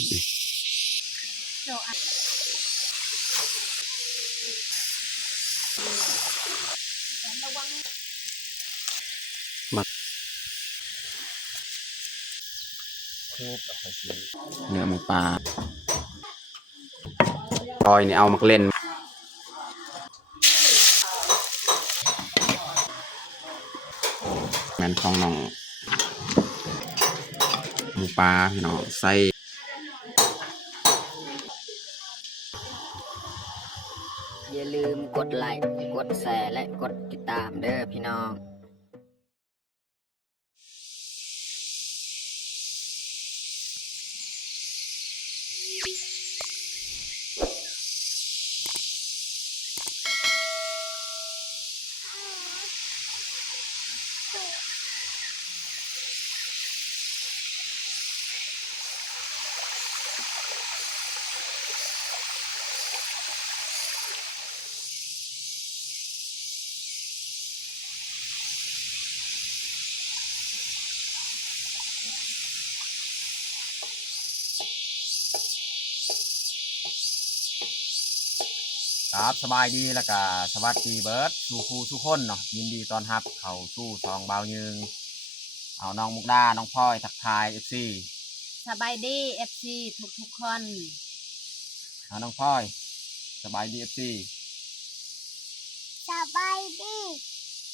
มักเนื้อหมูปลาปอยนี่เอามาเล่นแมนของน้องหมูปลาพี่น้องใส่อย่าลืมกดไลค์กดแชร์และกดติดตามเด้อพี่น้องครับสบายดีแล้วก็สวัสดีเบิร์ดสู่ครูทุกคนเนาะยินดีต้อนรับเข้าสู่ซองเบายึงเอาน้องมุกดาน้องพลอยทักทายFC สบายดี FC ทุกคน เอาน้องพลอยสบายดี FC สบายดี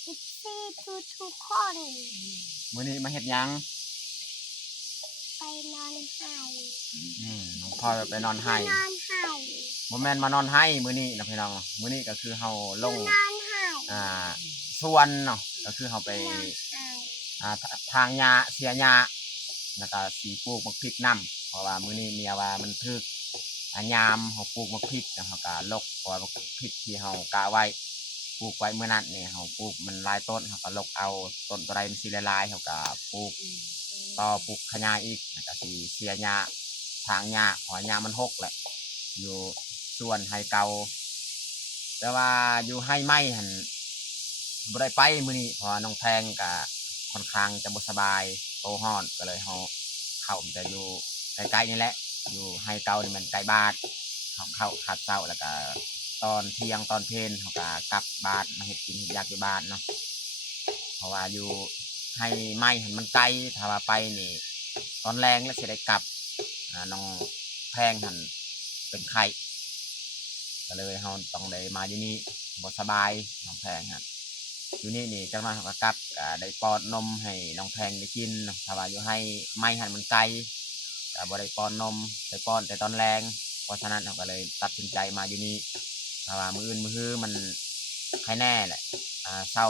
ทุกคน มื้อนี้มาเฮ็ดหยัง ไปนอนไห้ น้องพลอยไปนอนให้ นอนไห้ บ่แม่นมานอนให้มื้อนี้นะพี่น้องมื้อนี้ก็คือเฮาลง นอนไห้ สวนเนาะก็คือเฮาไป นอนไห้ ทางหญ้าเสียหญ้าแล้วก็สีปลูกมะพริกน้ำเพราะว่ามื้อนี้เมียว่ามันถึกยามเฮาปลูกมะพริกแล้วเฮาก็ลกเพราะว่ามะพริกที่เฮากะไว้ปลูกไว้เมื่อนั้นนี่เฮาปลูกมันหลายต้นเฮาก็ลกเอาต้นตัวใดมันสิหลายๆเฮาก็ปลูกต่อปลูกขยายอีกแล้วก็สิเสียหญ้าทางหญ้าเพราะหญ้ามันหกแหละอยู่ส่วนไฮเก่าแต่ว่าอยู่ไฮไม้หั่นบ่ได้ไปมื้อนี้เพราะว่าน้องแพงก็ค่อนข้างจะบ่สบายโตฮ้อนก็เลยเฮาเข้าแต่อยู่ใกล้ๆนี่แหละอยู่ไฮเก่านี่มันใกล้บ้านเฮาเข้าคัดเช้าแล้วก็ตอนเที่ยงตอนเพลเฮาก็กลับบ้านมาเฮ็ดกินเฮ็ดอยากอยู่บ้านเนาะเพราะว่าอยู่ไฮไม้หั่นมันไกลถ้าว่าไปนี่ตอนแรงแล้วสิได้กลับน้องแพงหั่นเป็นไข้ก็เลยเฮาต้องได้มาอยู่นี่บ่สบายน้องแพงหั่นอยู่นี่จังหวะเฮาก็กลับก็ได้ป้อนนมให้น้องแพงได้กินเนาะถ้าว่าอยู่ให้ไม้หั่นมันไกลก็บ่ได้ป้อนนมได้ป้อนแต่ตอนแรงเพราะฉะนั้นเฮาก็เลยตัดสินใจมาอยู่นี่ถ้าว่ามื้ออื่นมื้อฮื้อมันไข้แน่แหละเช้า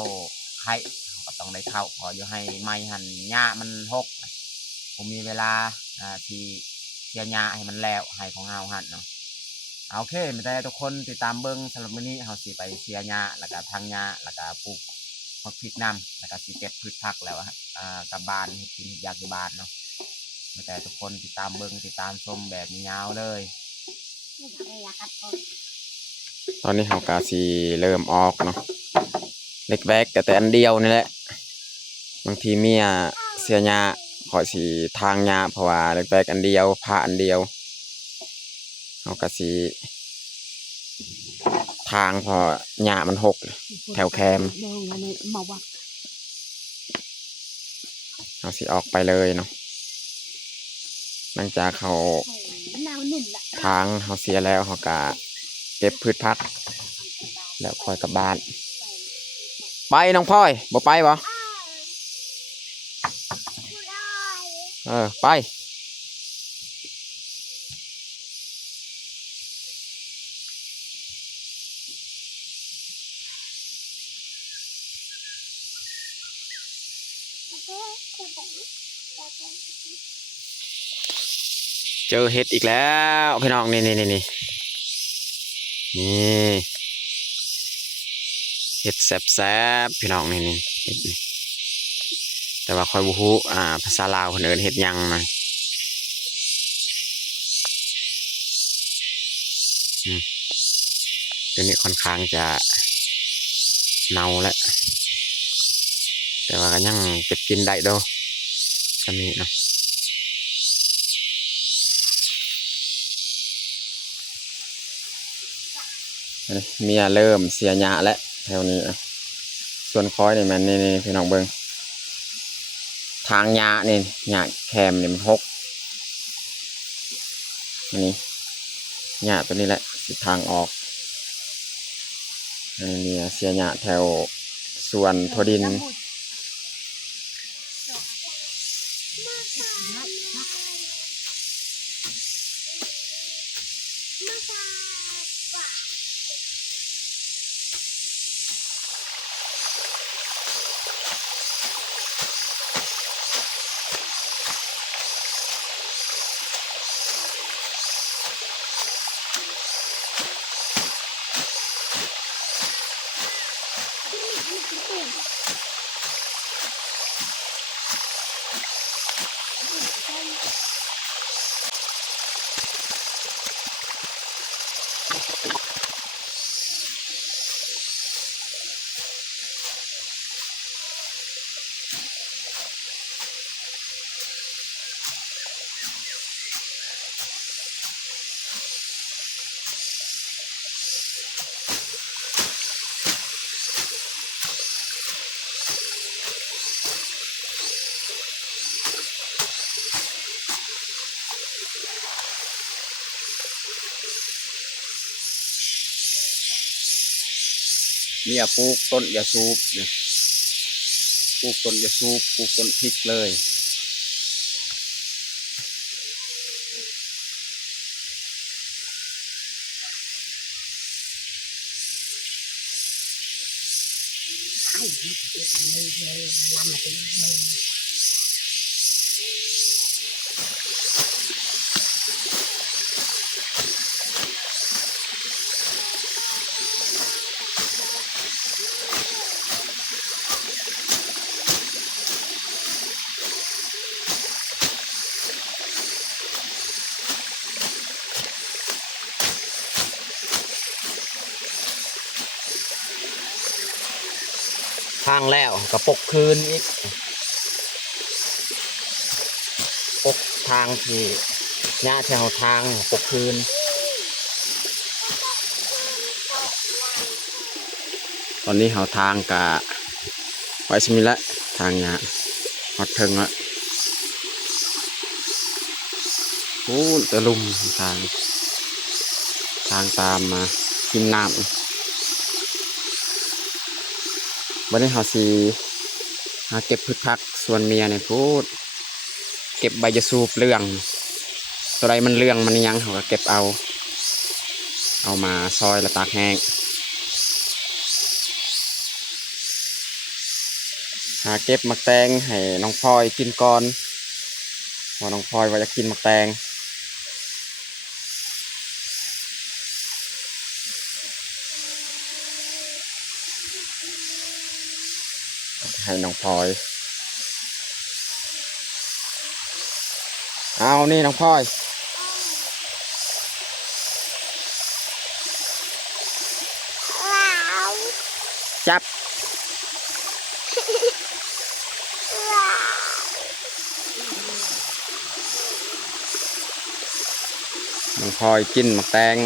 ไข้เฮาก็ต้องได้เข้าเพราะอยู่ให้ไม้หั่นหญ้ามันหกผมมีเวลาที่เสียหญ้าให้มันแล้วให้ของเฮาหั่นเนาะโอเคไม่ได้ทุกคนติดตามเบิ่งสำหรับมื้อนี้เฮาสิไปเสียหญ้าแล้วก็ทางหญ้าแล้วก็ปลูกผักพริกน้ำแล้วก็สิเก็บพืชผักแล้วกลับบ้านเฮ็ดกินเฮ็ดอยากอยู่บ้านเนาะไม่ได้ทุกคนติดตามเบิ่งติดตามชมแบบยาวเลยตอนนี้เฮาก็สิเริ่มออกเนาะเล็กแบกแต่อันเดียวนี่แหละบางทีเมียเสียหญ้าขอสิทางหญ้าเพราะว่าเล็กแบกอันเดียวผ้าอันเดียวเฮาก็สิทางพอหญ้ามันหกแถวแคมเอาสิออกไปเลยเนาะหลังจากเขาทางเขาเสียแล้วเขาก็เก็บพืชพักแล้วค่อยกลับบ้านไปน้องพลอยบ่ไปบ่ไปเจอเห็ดอีกแล้วพี่น้องนี่นี่เห็ดแสบๆพี่น้องนี่แต่ว่าคอยบูฮูภาษาลาวคนอื่นเห็ดยังหน่อยตัวนี้ค่อนข้างจะเน่าแล้วแต่ว่าก็ยังเก็บกินได้ด้วยจะมีเนาะ นี่เมียเริ่มเสียหญ้าแล้วแถวนี้นะส่วนคอยนี่มันนี่พี่น้องเบิ่งทางหญ้านี่หญ้าแคมนี่มันหกอันนี้หญ้าตัวนี้แหละสิทางออกอันนี้เมียเสียหญ้าแถวส่วนทวดิน เนี่ยปลูกต้นยาสูบเนี่ยปลูกต้นยาสูบปลูกต้นพริกเลยทางแล้วกระปกคืนอีกปกทางที่หญ้าแถวทางปกคืนตอนนี้เขาทางกะไว้สมิละทางหญ้าฮอดเทิงละโอ้ตะลุมทางตามมากินน้ำวันนี้เขาสีเก็บพืชผักส่วนเมียเนี่ยพูดเก็บใบยะสูบเรื่องตัวใดมันเรื่องมันยังเขาก็เก็บเอามาซอยและตากแห้งเก็บมักแตงให้น้องพลอยกินก่อนพอน้องพลอยว่าจะกินมักแตงให้น้องพลอยเอานี่น้องพลอยจับน้องพลอยกินมักแตง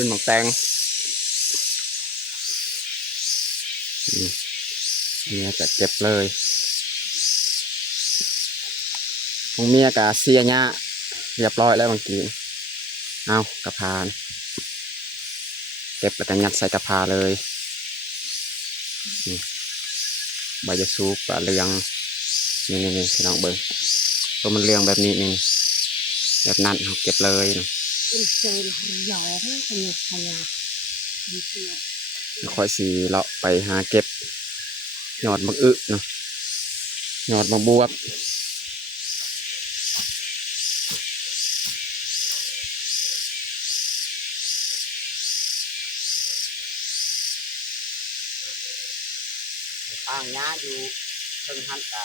กินมักแตงเนี่ยจะเก็บเลยของเมียกะเสียหญ้าเรียบร้อยแล้วบางทีเอากระพานเก็บแล้วก็ยัดใส่กระพาเลยใบจะสูบปลาเรืองนี่พี่น้องเบิ้งตัวมันเรืองแบบนี้นี่แบบนั้นเราเก็บเลยนะค่อยสีเลาะไปหาเก็บยอดบักอึเนาะยอดบักบวบทางย้าอยู่เพิ่งหันกะ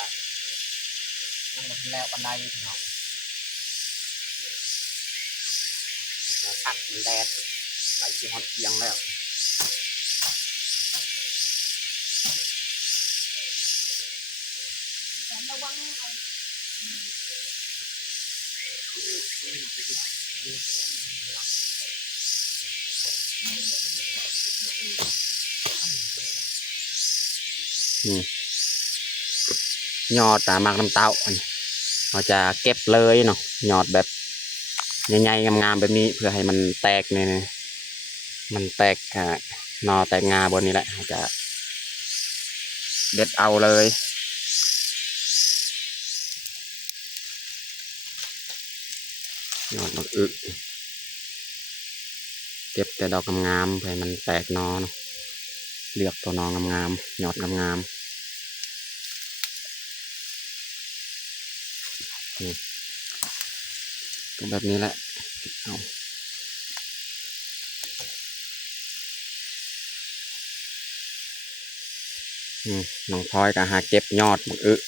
ยังไม่แล้วบันไดพี่น้อง ตักมันแดดไปที่ฮอตเทียงแล้วระวังเอา ยอดมากน้ำเต้าเราจะเก็บเลยเนาะยอดแบบใหญ่ๆงามๆแบบนี้เพื่อให้มันแตกเนี่ยมันแตกนอแตกงาบนนี้แหละเราจะเด็ดเอาเลยยอดมันเก็บแต่ดอกงามๆเพื่อให้มันแตกนอเนาะเลือกตัวนองามๆยอดงามๆก็แบบนี้แหละเอาน้องพลอยก็หาเก็บยอดมันเอ้ย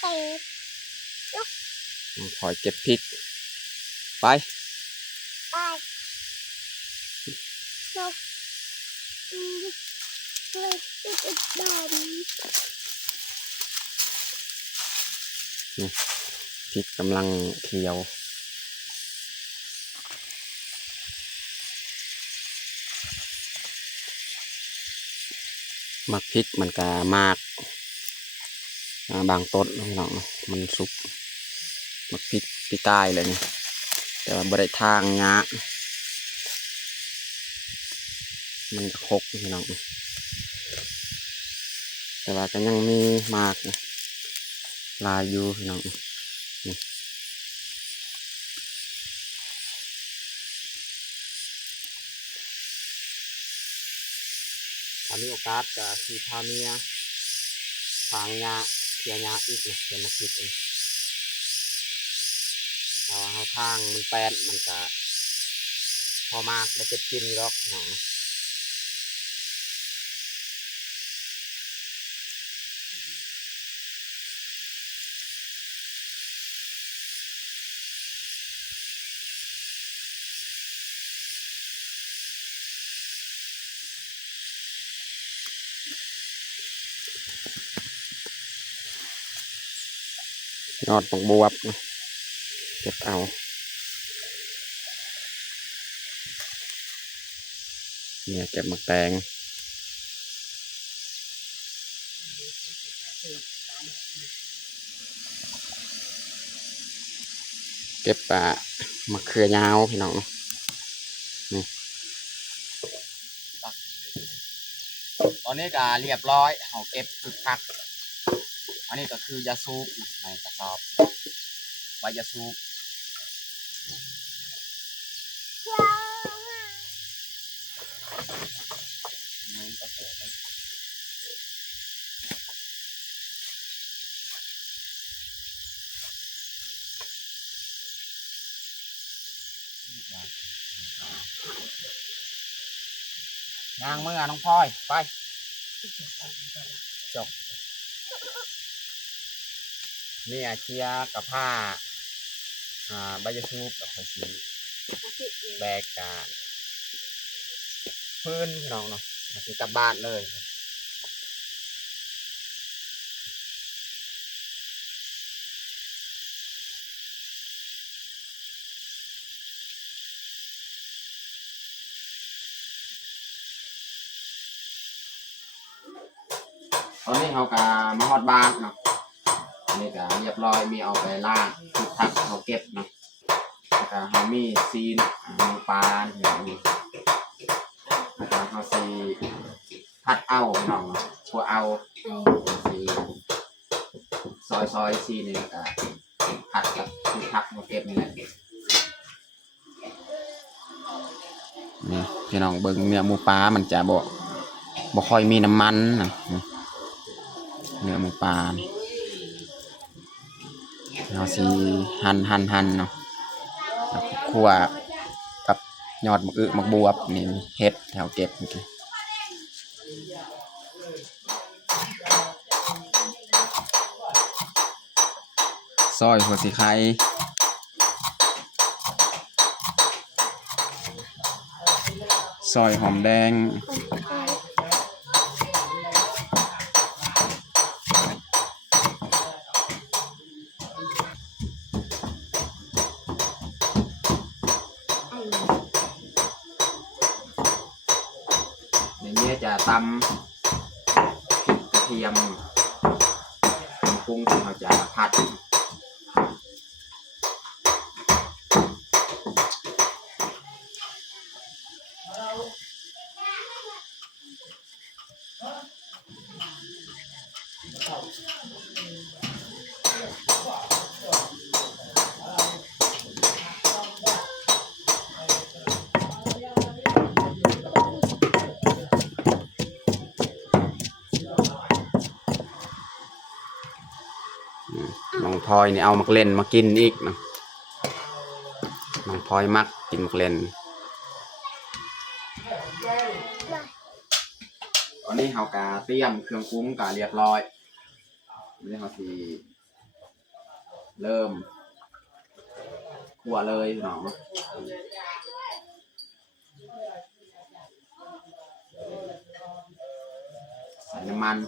ไก่ น้องพลอยเก็บพริกไป ไปนกเลยติดดำ พริกกำลังเขียวมักพริกมันก็มากบางต้นพี่น้องมันสุกมักพริกปีใต้เลยนี่แต่ว่าบริทางงะมันคกพี่น้องแต่ว่าก็ยังมีมากลายอยู่พี่น้องถ้ามีโอกาสจะสีพาเมียทางงาเสียงาอีกเลยเป็นมักพริกเองถ้าว่าเขาทางมันแปนมันก็พอมากได้เก็บกินหรอกพี่น้องยอดบวบเก็บเอาเนี่ยเก็บหมักแตงเก็บมะเขือยาวพี่น้องนี่ตอนนี้ก็เรียบร้อยเขาเก็บคึกคักอันนี้ก็คือยาสูบในกระสอบใบยาสูบนางเมื่อน้องพลอยไปจบนี่เชียกับผ้าใบยาสูบกับสีแบกกาพื้นพี่น้องเนาะสีกลับบ้านเลยตอนนี้เขาก็มาฮอดบ้านเนาะอันนี้ก็เรียบร้อยมีเอาไปล่างทุกทักเขาเก็บเนาะแล้วก็เขามีซีนมีปลาอย่างนี้แล้วก็เขาซีพัดเอาพี่น้องพวกเอาซีซอยซีนี่แล้วก็ผัดกับทุกทักเขาเก็บนี่แหละนี่พี่น้องเบิ่งเนื้อหมูปลามันจะบ่ค่อยมีน้ำมันนะเนื้อหมูปลาเราสีหั่นเนาะคั่วกับยอดมะบวบนี่เฮ็ดแถวเก็บเมื่อกี้ซอยหัวสีไข่ อยหอมแดงอย่างนี้จะตำกระเทียมปรุงที่เราจะผัดน้องพลอยนี่เอามักเล่นมากินอีกนะน้องพลอยมักกินมักเล่นตอนนี้เรากาเตรียมเครื่องปรุงกาเรียบร้อยนี่เราสิเริ่มคั่วเลยน้องใส่น้ำมัน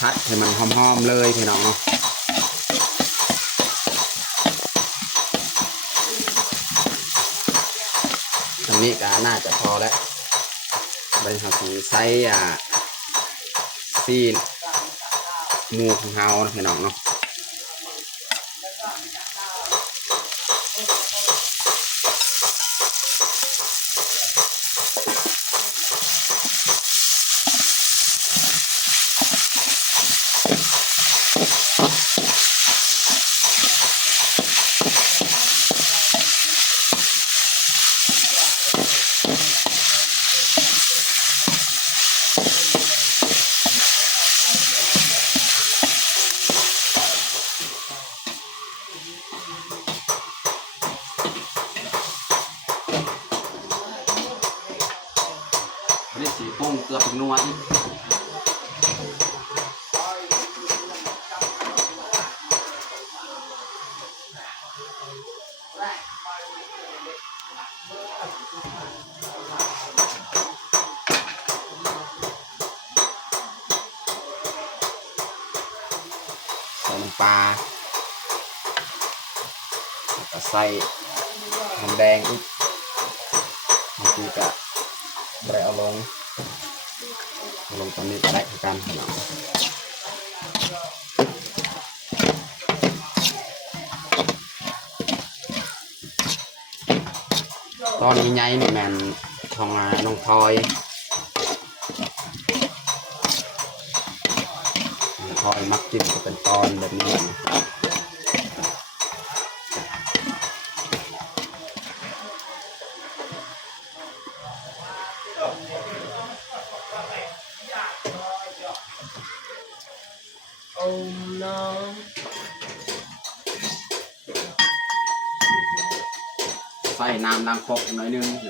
พัดให้มันหอมๆเลยพี่น้องอันนี้ก็น่าจะพอแล้วใบผักชีไซส์ซีนหมูของเฮานะพี่น้องเนาะนี่สีปุ้งเกลือผงนัวอีกใส่น้ำปลาแล้วก็ใส่หอมแดงอีกบางทีก็ไม่ได้เอาลงตอนนี้ก็ได้กันตอนนี้ไงนี่แมนทองน้องพลอยมักกินก็เป็นตอนแบบนี้ใส่น้ำล้างครกหน่อยนึงเ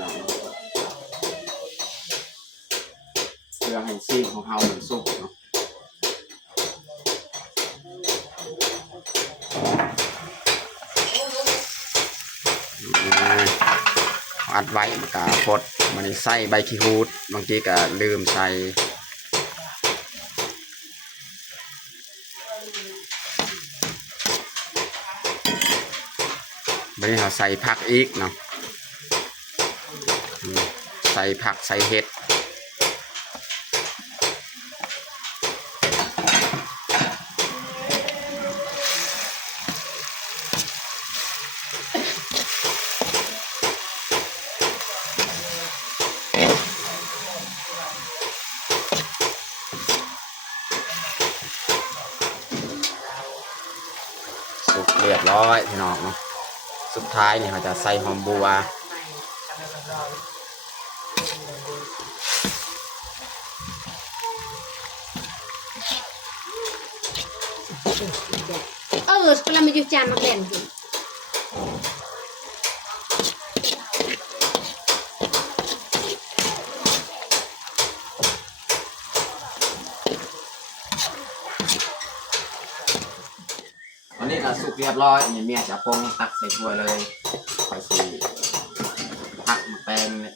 พื่อให้ซีนของเราเหมือนสุกเนาะอัดไว้กะพดมันใส่ใบขี้หูดบางทีก็ลืมใส่ไม่ได้เราใส่ผักอีกเนาะใส่ผักใส่เห็ดสุกเรียบร้อยพี่น้องเนาะสุดท้ายเนี่ยเราจะใส่หอมบัว sekolah menuju camak dan tu. ตอนนี้ก็สุกเรียบร้อยเนี่ยเมียจะปรุงตักใส่ถ้วยเลยไปสิผักมาแปงเนี่ย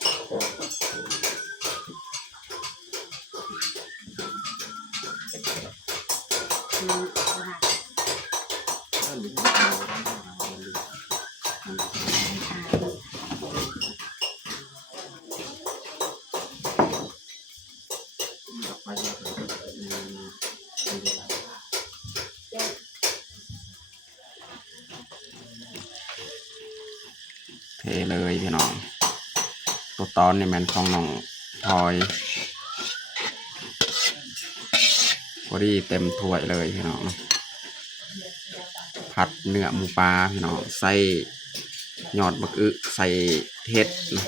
เทเลยพี่น้องตัวตอนนี่มันของน้องพลอยพอดีเต็มถ้วยเลยพี่น้องผัดเนื้อหมูปลาพี่น้องใส่ยอดมะอึใส่เห็ดนะ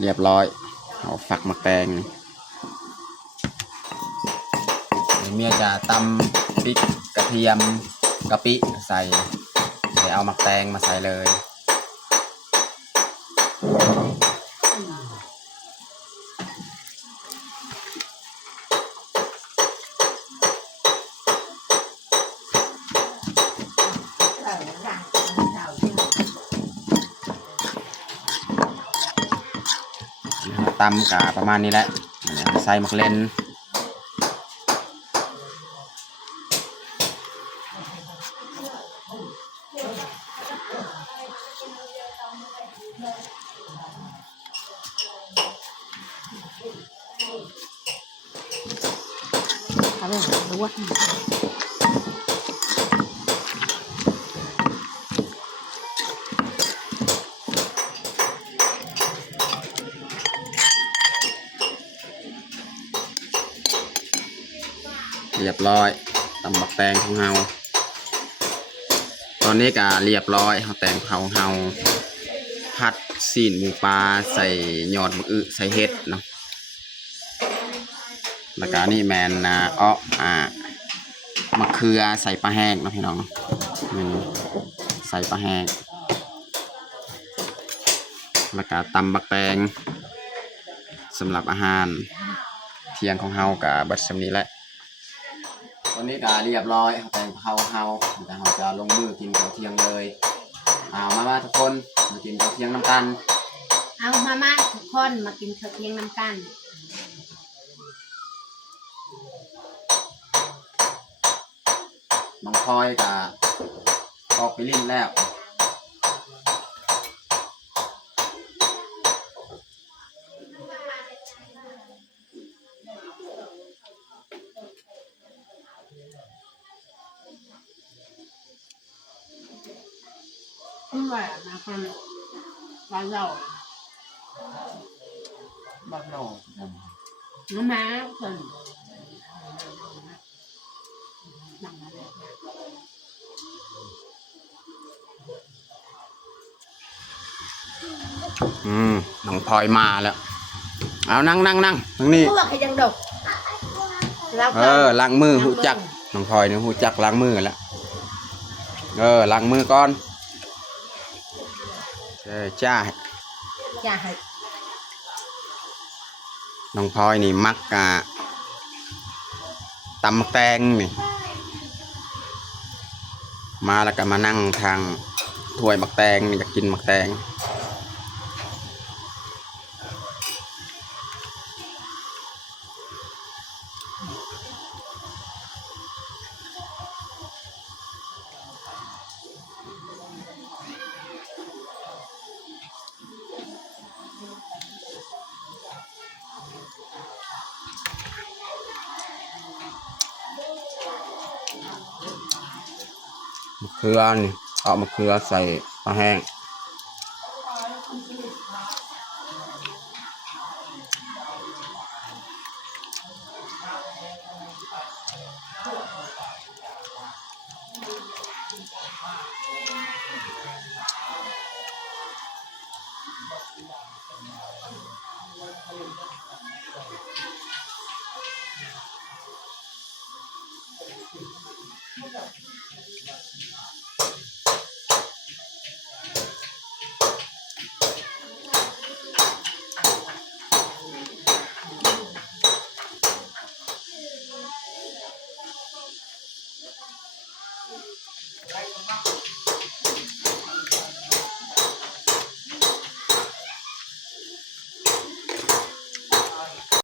เรียบร้อยเอาฝักมะแตงเมียจะตำพริกกระเทียมกะปิใส่เอามะแตงมาใส่เลยตำกะประมาณนี้แหละใส่มะเขือเรียบร้อยตำบักแตงของเฮาตอนนี้ก็เรียบร้อยเขาแตงเผาเฮาผัดซีนหมูปลาใส่ยอดมะอึใส่เห็ดเนาะแล้วก็นี่แมนมะเขือใส่ปลาแห้งนะพี่น้องใส่ปลาแห้งแล้วก็ตำบักแตงสำหรับอาหารเที่ยงของเฮากับบัดสำนี้แหละตอนนี้ก็เรียบร้อยแตงเผาเฮาแต่เราจะลงมือกินข้าวเที่ยงเลยมาทุกคนมากินข้าวเที่ยงน้ำกันเอามาทุกคนมากินข้าวเที่ยงน้ำกันน้องพลอยกับออกไปลิ้นแล้วว่ามาคนบ้านเราบ้านเรามาคนน้องพลอยมาแล้วเอานั่งตรงนี้ พวกยังดกล้างมือหูจักน้องพลอยเนี่ยหูจักล้างมือแล้วล้างมือก่อนจ้าให้น้องพลอยนี่มักตำแตงนี่มาแล้วก็มานั่งทางถ้วยมักแตงนี่อยากกินมักแตงมะเขือนี่เอามะเขือใส่ปลาแห้ง